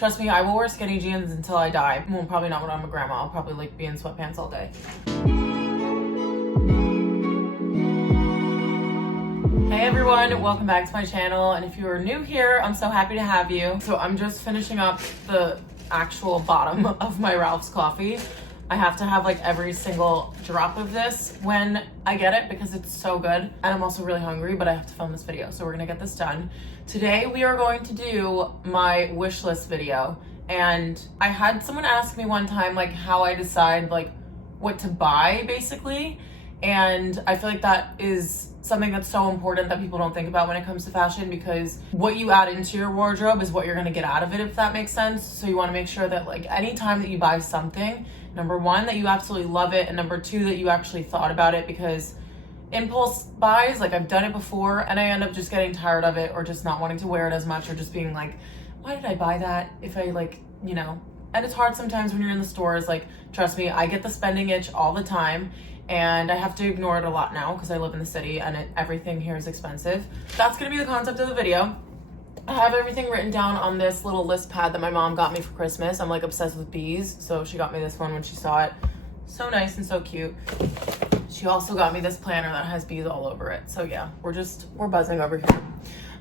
Trust me, I will wear skinny jeans until I die. Well, probably not when I'm a grandma. I'll probably like be in sweatpants all day. Hey everyone, welcome back to my channel. And if you are new here, I'm so happy to have you. So I'm just finishing up the actual bottom of my Ralph's coffee. I have to have like every single drop of this when I get it because it's so good. And I'm also really hungry, but I have to film this video. So we're gonna get this done. Today we are going to do my wish list video. And I had someone ask me one time like how I decide like what to buy basically. And I feel like that is something that's so important that people don't think about when it comes to fashion, because what you add into your wardrobe is what you're gonna get out of it, if that makes sense. So you wanna make sure that like anytime that you buy something, number one, that you absolutely love it, and number two, that you actually thought about it, because impulse buys, like I've done it before and I end up just getting tired of it or just not wanting to wear it as much, or just being like, why did I buy that if I like, you know. And it's hard sometimes when you're in the stores. Like, trust me, I get the spending itch all the time. And I have to ignore it a lot now because I live in the city and everything here is expensive. That's gonna be the concept of the video. I have everything written down on this little list pad that my mom got me for Christmas. I'm like obsessed with bees, so she got me this one when she saw it. So nice and so cute. She also got me this planner that has bees all over it. So yeah, we're buzzing over here.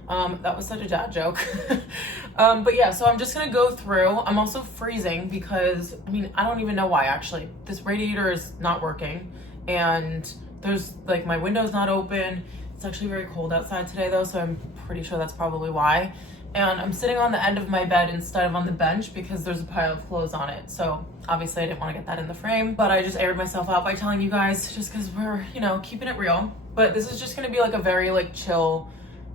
That was such a dad joke. But yeah, so I'm just gonna go through. I'm also freezing because, I mean, I don't even know why actually. This radiator is not working. And there's like my window's not open. It's actually very cold outside today though, so I'm pretty sure that's probably why. And I'm sitting on the end of my bed instead of on the bench because there's a pile of clothes on it. So obviously I didn't want to get that in the frame, but I just aired myself out by telling you guys just because we're, you know, keeping it real. But this is just gonna be like a very like chill,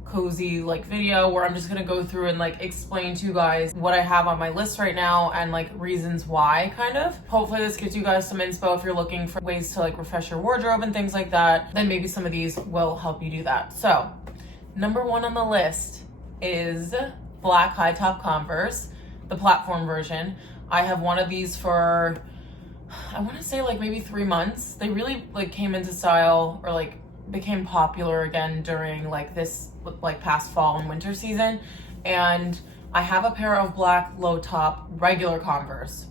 cozy like video where I'm just gonna go through and like explain to you guys what I have on my list right now and like reasons why, kind of. Hopefully this gives you guys some inspo if you're looking for ways to like refresh your wardrobe and things like that. Then maybe some of these will help you do that. So number one on the list is black high top Converse, the platform version. I have one of these for, I want to say like maybe 3 months. They really like came into style or like became popular again during like this like past fall and winter season. And I have a pair of black low top regular Converse,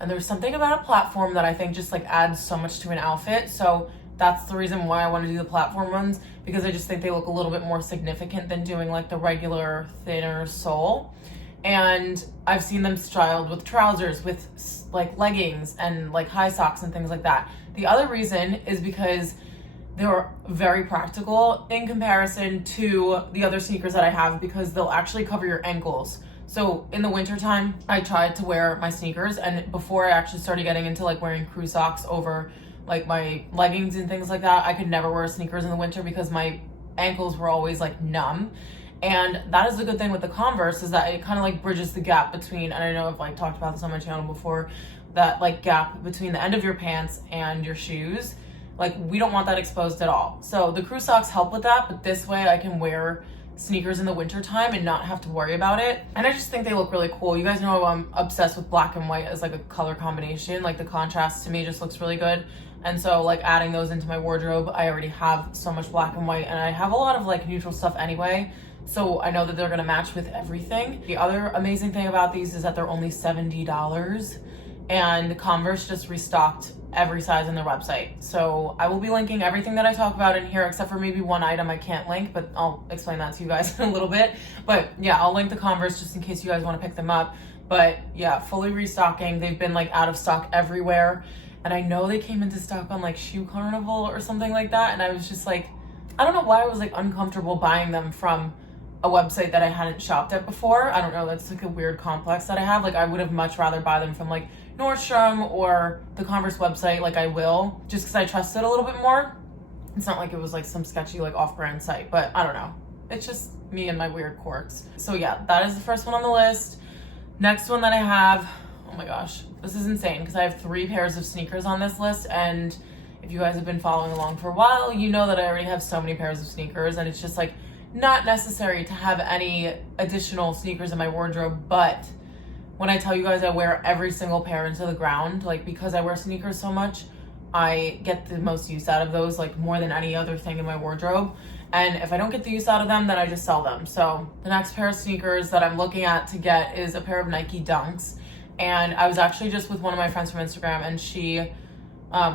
and there's something about a platform that I think just like adds so much to an outfit. So that's the reason why I want to do the platform ones, because I just think they look a little bit more significant than doing like the regular thinner sole. And I've seen them styled with trousers, with like leggings and like high socks and things like that. The other reason is because they're very practical in comparison to the other sneakers that I have, because they'll actually cover your ankles. So in the wintertime, I tried to wear my sneakers, and before I actually started getting into like wearing crew socks over like my leggings and things like that, I could never wear sneakers in the winter because my ankles were always like numb. And that is the good thing with the Converse, is that it kind of like bridges the gap between, and I know I've like talked about this on my channel before, that like gap between the end of your pants and your shoes. Like, we don't want that exposed at all. So the crew socks help with that, but this way I can wear sneakers in the winter time and not have to worry about it. And I just think they look really cool. You guys know I'm obsessed with black and white as like a color combination. Like the contrast to me just looks really good. And so like adding those into my wardrobe, I already have so much black and white, and I have a lot of like neutral stuff anyway. So I know that they're gonna match with everything. The other amazing thing about these is that they're only $70. And Converse just restocked every size on their website. So I will be linking everything that I talk about in here, except for maybe one item I can't link, but I'll explain that to you guys in a little bit. But yeah, I'll link the Converse just in case you guys want to pick them up. But yeah, fully restocking. They've been like out of stock everywhere. And I know they came into stock on like Shoe Carnival or something like that. And I was just like, I don't know why I was like uncomfortable buying them from a website that I hadn't shopped at before. I don't know, that's like a weird complex that I have. Like I would have much rather buy them from like Nordstrom or the Converse website, like I will, just because I trust it a little bit more. It's not like it was like some sketchy like off-brand site, but I don't know. It's just me and my weird quirks. So yeah, that is the first one on the list. Next one that I have, oh my gosh, this is insane because I have 3 pairs of sneakers on this list, and if you guys have been following along for a while, you know that I already have so many pairs of sneakers, and it's just like not necessary to have any additional sneakers in my wardrobe. But when I tell you guys I wear every single pair into the ground, like because I wear sneakers so much, I get the most use out of those, like more than any other thing in my wardrobe. And if I don't get the use out of them, then I just sell them. So the next pair of sneakers that I'm looking at to get is a pair of Nike Dunks. And I was actually just with one of my friends from Instagram, and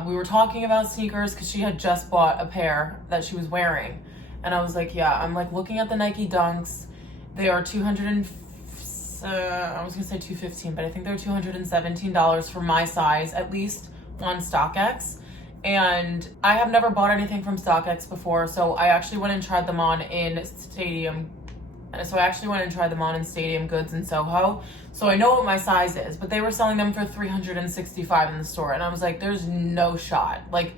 we were talking about sneakers because she had just bought a pair that she was wearing. And I was like, yeah, I'm like looking at the Nike Dunks. They are I was gonna say $215, but I think they're $217 for my size, at least on StockX. And I have never bought anything from StockX before, so I actually went and tried them on in Stadium Goods in Soho. So I know what my size is, but they were selling them for $365 in the store, and I was like, there's no shot. Like,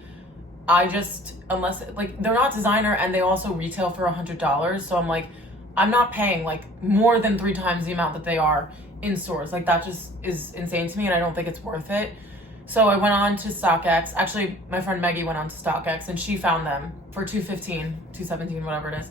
unless like they're not designer, and they also retail for $100, so I'm like, I'm not paying like more than 3 times the amount that they are in stores. Like, that just is insane to me, and I don't think it's worth it. So I went on to StockX. Actually, my friend Maggie went on to StockX, and she found them for $215, $217, whatever it is.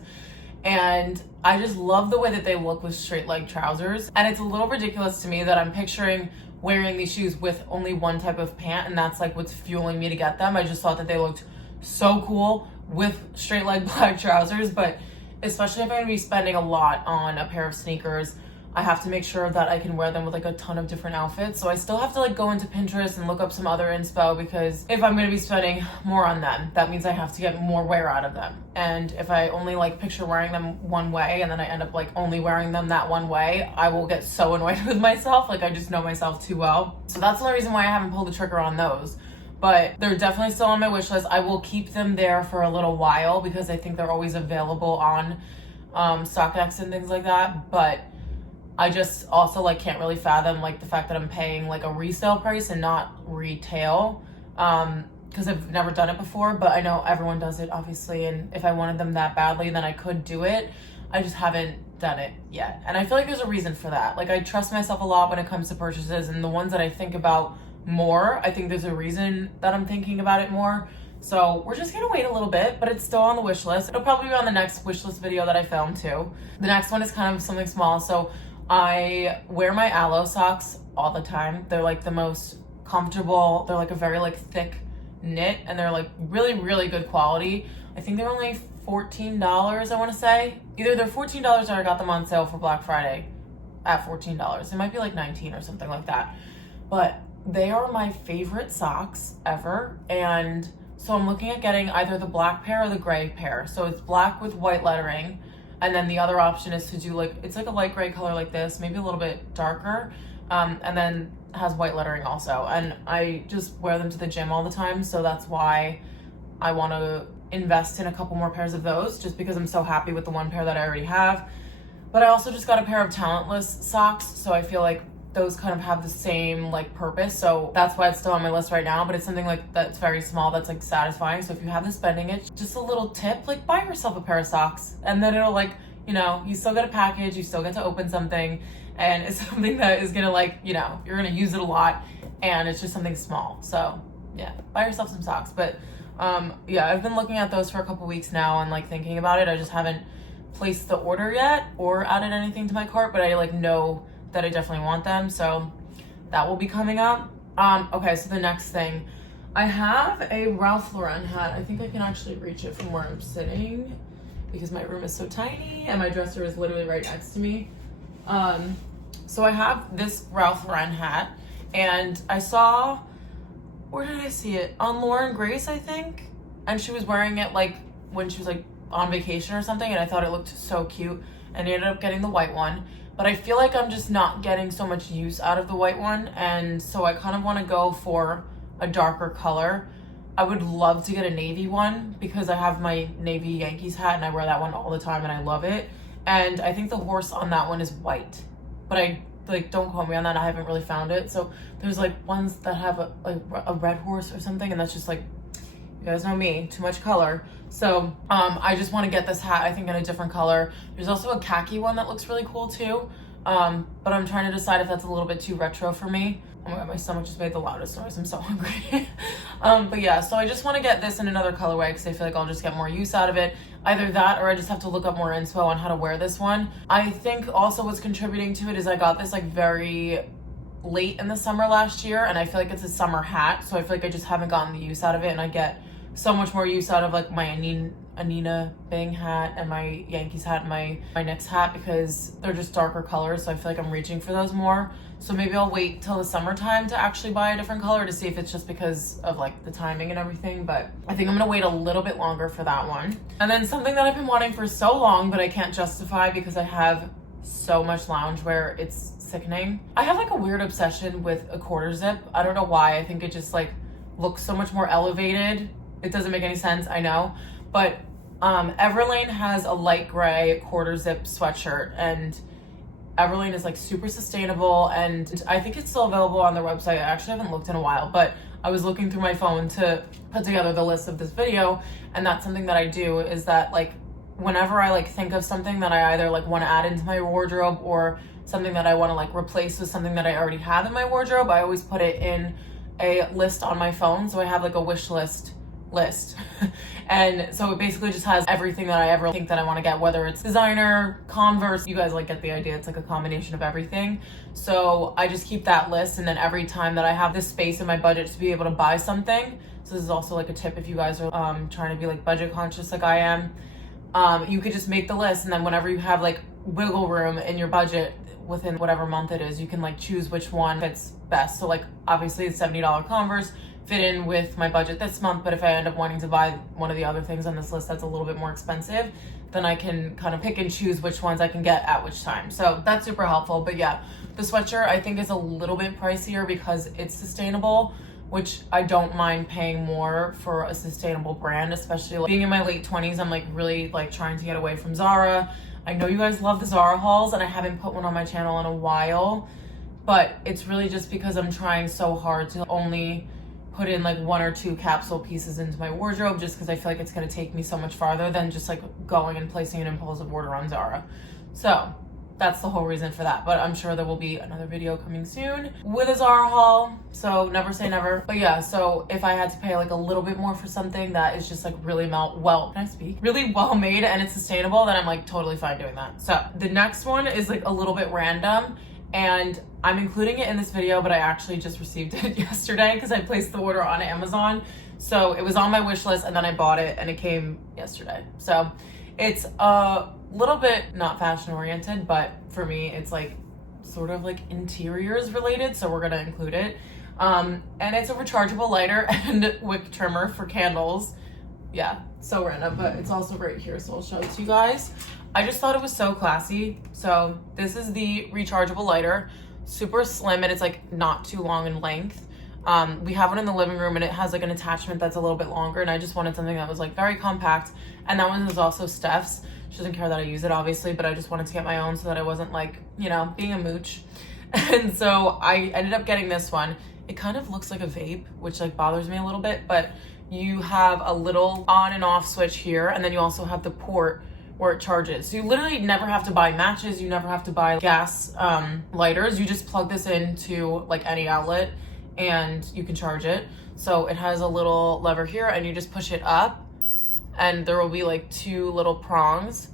And I just love the way that they look with straight leg trousers. And it's a little ridiculous to me that I'm picturing wearing these shoes with only one type of pant, and that's like what's fueling me to get them. I just thought that they looked so cool with straight leg black trousers, but especially if I'm gonna be spending a lot on a pair of sneakers, I have to make sure that I can wear them with like a ton of different outfits. So I still have to like go into Pinterest and look up some other inspo, because if I'm going to be spending more on them, that means I have to get more wear out of them. And if I only like picture wearing them one way and then I end up like only wearing them that one way, I will get so annoyed with myself. Like, I just know myself too well. So that's the only reason why I haven't pulled the trigger on those. But they're definitely still on my wish list. I will keep them there for a little while because I think they're always available on StockX and things like that. But I just also like can't really fathom like the fact that I'm paying like a resale price and not retail, because I've never done it before, but I know everyone does it obviously, and if I wanted them that badly then I could do it. I just haven't done it yet, and I feel like there's a reason for that. Like, I trust myself a lot when it comes to purchases, and the ones that I think about more, I think there's a reason that I'm thinking about it more. So we're just gonna wait a little bit, but it's still on the wish list. It'll probably be on the next wish list video that I film too. The next one is kind of something small. So I wear my Alo Socks all the time. They're like the most comfortable. They're like a very like thick knit, and they're like really, really good quality. I think they're only $14, I want to say. Either they're $14 or I got them on sale for Black Friday at $14. It might be like 19 or something like that. But they are my favorite socks ever, and so I'm looking at getting either the black pair or the gray pair. So it's black with white lettering. And then the other option is to do like, it's like a light gray color like this, maybe a little bit darker, and then has white lettering also. And I just wear them to the gym all the time, so that's why I want to invest in a couple more pairs of those, just because I'm so happy with the one pair that I already have. But I also just got a pair of Talentless socks, so I feel like those kind of have the same like purpose, so that's why it's still on my list right now. But it's something like that's very small, that's like satisfying. So if you have the spending itch, just a little tip, like buy yourself a pair of socks, and then it'll like, you know, you still get a package, you still get to open something, and it's something that is gonna like, you know, you're gonna use it a lot, and it's just something small. So yeah, buy yourself some socks. But yeah, I've been looking at those for a couple weeks now and like thinking about it. I just haven't placed the order yet or added anything to my cart, but I like know that I definitely want them, so that will be coming up. Okay, so the next thing, I have a Ralph Lauren hat. I think I can actually reach it from where I'm sitting because my room is so tiny and my dresser is literally right next to me. So I have this Ralph Lauren hat, and I saw, where did I see it? On Lauren Grace, I think, and she was wearing it like when she was like on vacation or something, and I thought it looked so cute, and I ended up getting the white one. But I feel like I'm just not getting so much use out of the white one, and so I kind of want to go for a darker color. I would love to get a navy one because I have my navy Yankees hat and I wear that one all the time and I love it. And I think the horse on that one is white, but I like, don't quote me on that, I haven't really found it. So there's like ones that have a red horse or something, and that's just like, you guys know me, too much color. So I just want to get this hat, I think, in a different color. There's also a khaki one that looks really cool too, but I'm trying to decide if that's a little bit too retro for me. Oh my god, my stomach just made the loudest noise, I'm so hungry. But yeah, so I just want to get this in another colorway because I feel like I'll just get more use out of it. Either that or I just have to look up more info on how to wear this one. I think also what's contributing to it is I got this like very late in the summer last year, and I feel like it's a summer hat, so I feel like I just haven't gotten the use out of it, and I get so much more use out of like my a Nina Bing hat and my Yankees hat and my Knicks hat because they're just darker colors, so I feel like I'm reaching for those more. So maybe I'll wait till the summertime to actually buy a different color to see if it's just because of like the timing and everything, but I think I'm gonna wait a little bit longer for that one. And then something that I've been wanting for so long but I can't justify because I have so much loungewear, it's sickening. I have like a weird obsession with a quarter zip. I don't know why. I think it just like looks so much more elevated. It doesn't make any sense, I know, but Everlane has a light gray quarter zip sweatshirt, and Everlane is like super sustainable, and I think it's still available on their website. I actually haven't looked in a while, but I was looking through my phone to put together the list of this video, and that's something that I do, is that like whenever I like think of something that I either like want to add into my wardrobe or something that I want to like replace with something that I already have in my wardrobe, I always put it in a list on my phone. So I have like a wish list and so it basically just has everything that I ever think that I want to get, whether it's designer, Converse, you guys like get the idea. It's like a combination of everything. So I just keep that list, and then every time that I have this space in my budget to be able to buy something, so this is also like a tip if you guys are trying to be like budget conscious like I am, you could just make the list, and then whenever you have like wiggle room in your budget within whatever month it is, you can like choose which one fits best. So like obviously it's $70 Converse fit in with my budget this month, but if I end up wanting to buy one of the other things on this list that's a little bit more expensive, then I can kind of pick and choose which ones I can get at which time. So that's super helpful. But yeah, the sweatshirt I think is a little bit pricier because it's sustainable, which I don't mind paying more for a sustainable brand, especially like being in my late 20s. I'm like really like trying to get away from Zara. I know you guys love the Zara hauls, and I haven't put one on my channel in a while, but it's really just because I'm trying so hard to only put in like 1 or 2 capsule pieces into my wardrobe, just because I feel like it's going to take me so much farther than just like going and placing an impulsive order on Zara. So that's the whole reason for that, but I'm sure there will be another video coming soon with a Zara haul, so never say never. But yeah, so if I had to pay like a little bit more for something that is just like really really well made and it's sustainable, then I'm like totally fine doing that. So the next one is like a little bit random, and I'm including it in this video, but I actually just received it yesterday because I placed the order on Amazon. So it was on my wish list, and then I bought it and it came yesterday. So it's a little bit not fashion oriented, but for me it's like sort of like interiors related, so we're gonna include it. And it's a rechargeable lighter and wick trimmer for candles. Yeah, so random, but it's also right here, so I'll show it to you guys. I just thought it was so classy. So this is the rechargeable lighter, super slim, and it's like not too long in length. We have one in the living room, and it has like an attachment that's a little bit longer, and I just wanted something that was like very compact. And that one is also Steph's. She doesn't care that I use it obviously, but I just wanted to get my own so that I wasn't like, you know, being a mooch. And so I ended up getting this one. It kind of looks like a vape, which like bothers me a little bit, but you have a little on and off switch here, and then you also have the port where it charges. So you literally never have to buy matches, you never have to buy gas lighters. You just plug this into like any outlet and you can charge it. So it has a little lever here, and you just push it up, and there will be like 2 little prongs,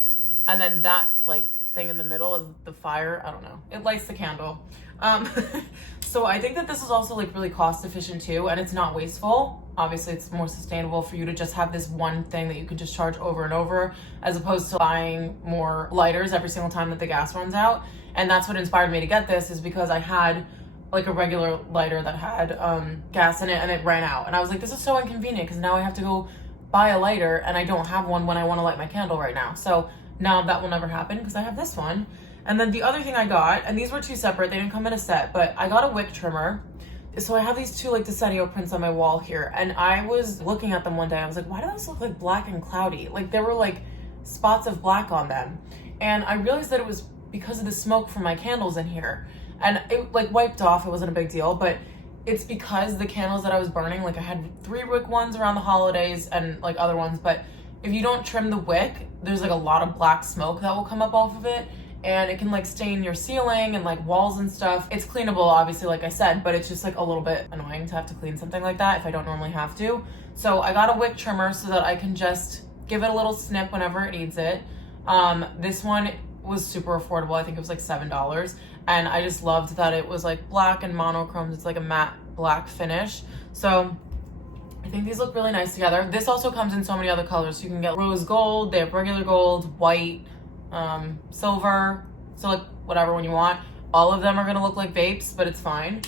and then that like thing in the middle is the fire. I don't know, it lights the candle. So I think that this is also like really cost efficient too, and it's not wasteful. Obviously it's more sustainable for you to just have this one thing that you can just charge over and over, as opposed to buying more lighters every single time that the gas runs out. And that's what inspired me to get this, is because I had like a regular lighter that had gas in it, and it ran out, and I was like, this is so inconvenient because now I have to go buy a lighter, and I don't have one when I want to light my candle right now. So now that will never happen because I have this one. And then the other thing I got, and these were 2 separate, they didn't come in a set, but I got a wick trimmer. So I have these 2 like Decennial prints on my wall here, and I was looking at them one day. I was like, why do those look like black and cloudy? Like there were like spots of black on them, and I realized that it was because of the smoke from my candles in here, and it like wiped off. It wasn't a big deal, but it's because the candles that I was burning, like I had 3 wick ones around the holidays and like other ones, but if you don't trim the wick, there's like a lot of black smoke that will come up off of it, and it can like stain your ceiling and like walls and stuff. It's cleanable obviously, like I said, but it's just like a little bit annoying to have to clean something like that if I don't normally have to. So I got a wick trimmer so that I can just give it a little snip whenever it needs it. This one was super affordable. I think it was like $7, and I just loved that it was like black and monochrome. It's like a matte black finish. So I think these look really nice together. This also comes in so many other colors. You can get rose gold, they have regular gold, white, silver, so like whatever one you want. All of them are gonna look like vapes, but it's fine.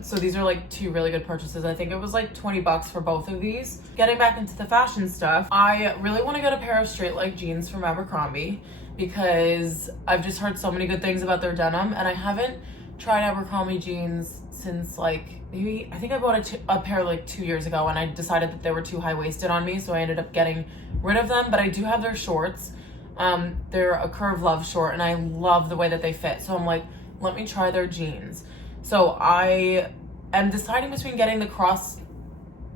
So these are like two really good purchases. I think it was like 20 bucks for both of these. Getting back into the fashion stuff, I really want to get a pair of straight leg jeans from Abercrombie because I've just heard so many good things about their denim, and I haven't tried Abercrombie jeans since like maybe, I think I bought a pair like 2 years ago, and I decided that they were too high-waisted on me, so I ended up getting rid of them. But I do have their shorts. They're a Curve Love short, and I love the way that they fit, so I'm like, let me try their jeans. So I am deciding between getting the cross,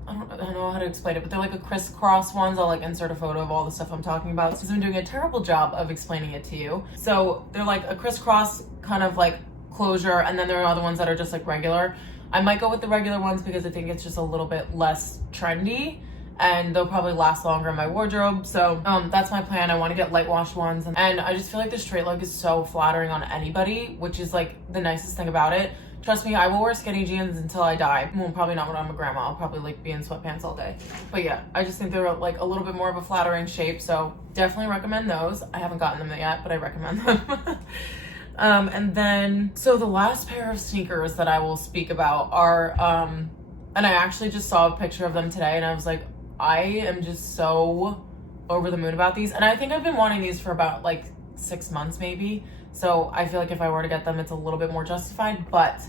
I don't know how to explain it, but they're like a crisscross ones. I'll like insert a photo of all the stuff I'm talking about since I'm doing a terrible job of explaining it to you. So they're like a crisscross kind of like closure, and then there are other ones that are just like regular. I might go with the regular ones because I think it's just a little bit less trendy, and they'll probably last longer in my wardrobe. So that's my plan. I want to get light wash ones, and I just feel like the straight leg is so flattering on anybody, which is like the nicest thing about it. Trust me, I will wear skinny jeans until I die. Well, probably not when I'm a grandma. I'll probably like be in sweatpants all day. But yeah, I just think they're like a little bit more of a flattering shape, so definitely recommend those. I haven't gotten them yet, but I recommend them. And then, so the last pair of sneakers that I will speak about are, and I actually just saw a picture of them today, and I was like, I am just so over the moon about these. And I think I've been wanting these for about like 6 months maybe. So I feel like if I were to get them, it's a little bit more justified, but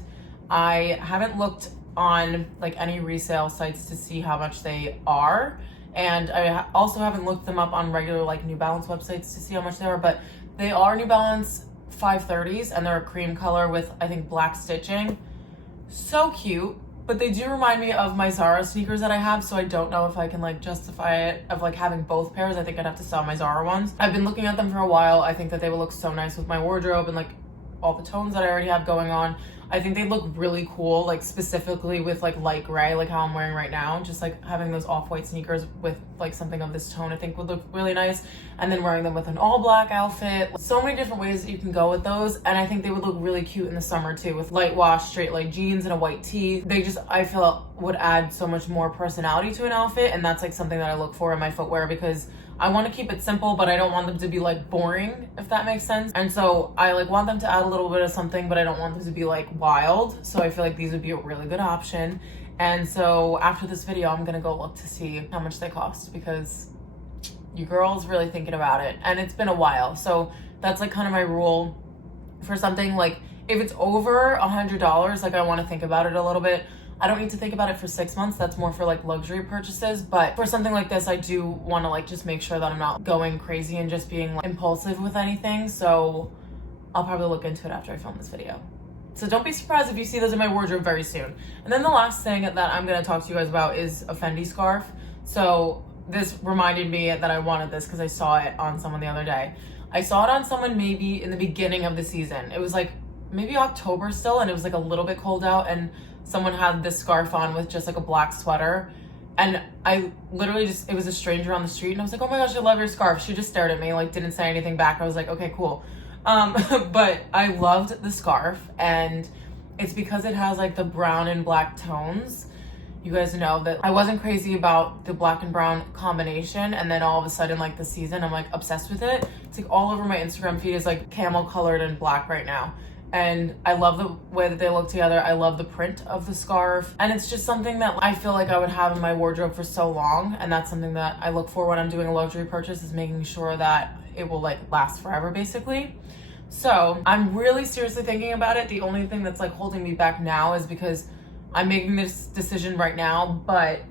I haven't looked on like any resale sites to see how much they are. And I also haven't looked them up on regular like New Balance websites to see how much they are, but they are New Balance 530s, and they're a cream color with, I think, black stitching. So cute. But they do remind me of my Zara sneakers that I have, so I don't know if I can like justify it of like having both pairs. I think I'd have to sell my Zara ones. I've been looking at them for a while. I think that they will look so nice with my wardrobe and like all the tones that I already have going on. I think they look really cool, like specifically with like light gray, like how I'm wearing right now. Just like having those off-white sneakers with like something of this tone, I think would look really nice. And then wearing them with an all black outfit. So many different ways that you can go with those. And I think they would look really cute in the summer too, with light wash, straight leg jeans and a white tee. They just, I feel, would add so much more personality to an outfit. And that's like something that I look for in my footwear, because I want to keep it simple, but I don't want them to be like boring, if that makes sense. And so I like want them to add a little bit of something, but I don't want them to be like wild. So I feel like these would be a really good option. And so after this video, I'm gonna go look to see how much they cost, because your girl's really thinking about it, and it's been a while. So that's like kind of my rule for something. Like if it's over $100, like I want to think about it a little bit. I don't need to think about it for 6 months. That's more for like luxury purchases. But for something like this, I do want to like just make sure that I'm not going crazy and just being like impulsive with anything. So I'll probably look into it after I film this video. So don't be surprised if you see those in my wardrobe very soon. And then the last thing that I'm going to talk to you guys about is a Fendi scarf. So this reminded me that I wanted this because I saw it on someone the other day. I saw it on someone maybe in the beginning of the season. It was like maybe October still, and it was like a little bit cold out, and someone had this scarf on with just like a black sweater. And I literally just, it was a stranger on the street, and I was like, oh my gosh, I love your scarf. She just stared at me, like didn't say anything back. I was like, okay, cool. But I loved the scarf, and it's because it has like the brown and black tones. You guys know that I wasn't crazy about the black and brown combination, and then all of a sudden, like this season, I'm like obsessed with it. It's like all over my Instagram feed is like camel colored and black right now. And I love the way that they look together. I love the print of the scarf. And it's just something that I feel like I would have in my wardrobe for so long. And that's something that I look for when I'm doing a luxury purchase, is making sure that it will like last forever, basically. So I'm really seriously thinking about it. The only thing that's like holding me back now is because I'm making this decision right now, but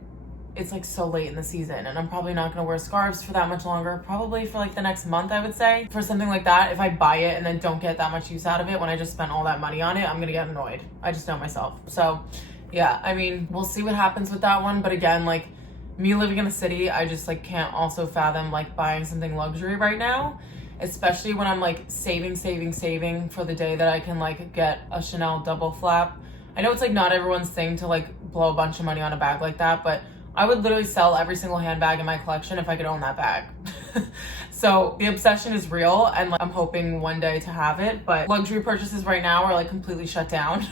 it's like so late in the season, and I'm probably not gonna wear scarves for that much longer, probably for like the next month, I would say. For something like that, if I buy it and then don't get that much use out of it when I just spent all that money on it, I'm gonna get annoyed. I just know myself. So yeah, I mean, we'll see what happens with that one. But again, like me living in the city, I just like can't also fathom like buying something luxury right now, especially when I'm like saving for the day that I can like get a Chanel double flap. I know it's like not everyone's thing to like blow a bunch of money on a bag like that, but I would literally sell every single handbag in my collection if I could own that bag. So the obsession is real, and like, I'm hoping one day to have it, but luxury purchases right now are like completely shut down.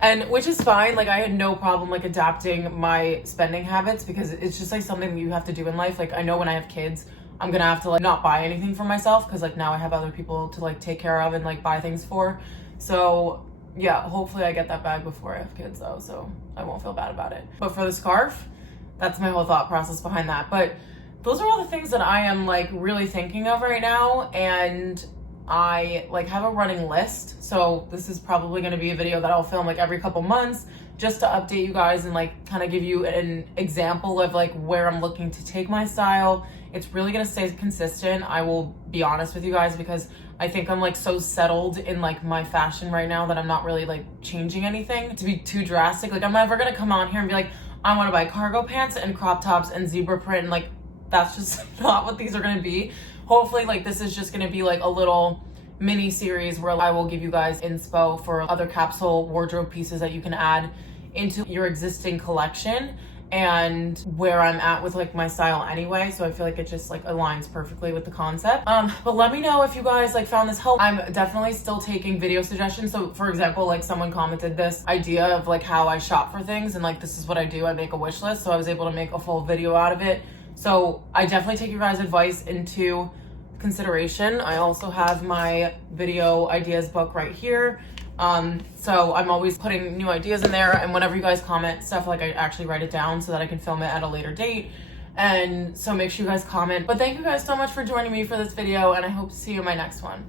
And which is fine. Like I had no problem like adapting my spending habits because it's just like something that you have to do in life. Like I know when I have kids, I'm gonna have to like not buy anything for myself because like now I have other people to like take care of and like buy things for. So yeah, hopefully I get that bag before I have kids though, so I won't feel bad about it. But for the scarf, that's my whole thought process behind that. But those are all the things that I am like really thinking of right now, and I like have a running list. So this is probably going to be a video that I'll film like every couple months just to update you guys and like kind of give you an example of like where I'm looking to take my style. It's really going to stay consistent. I will be honest with you guys because I think I'm like so settled in like my fashion right now that I'm not really like changing anything to be too drastic. Like I'm never going to come on here and be like, I want to buy cargo pants and crop tops and zebra print, and like that's just not what these are going to be. Hopefully like this is just going to be like a little mini series where I will give you guys inspo for other capsule wardrobe pieces that you can add into your existing collection and where I'm at with like my style anyway. So I feel like it just like aligns perfectly with the concept. But let me know if you guys like found this helpful. I'm definitely still taking video suggestions. So for example, like someone commented this idea of like how I shop for things, and like this is what I do. I make a wish list. So I was able to make a full video out of it. So I definitely take your guys' advice into consideration. I also have my video ideas book right here. So I'm always putting new ideas in there, and whenever you guys comment stuff, like I actually write it down so that I can film it at a later date. And so make sure you guys comment. But thank you guys so much for joining me for this video, and I hope to see you in my next one.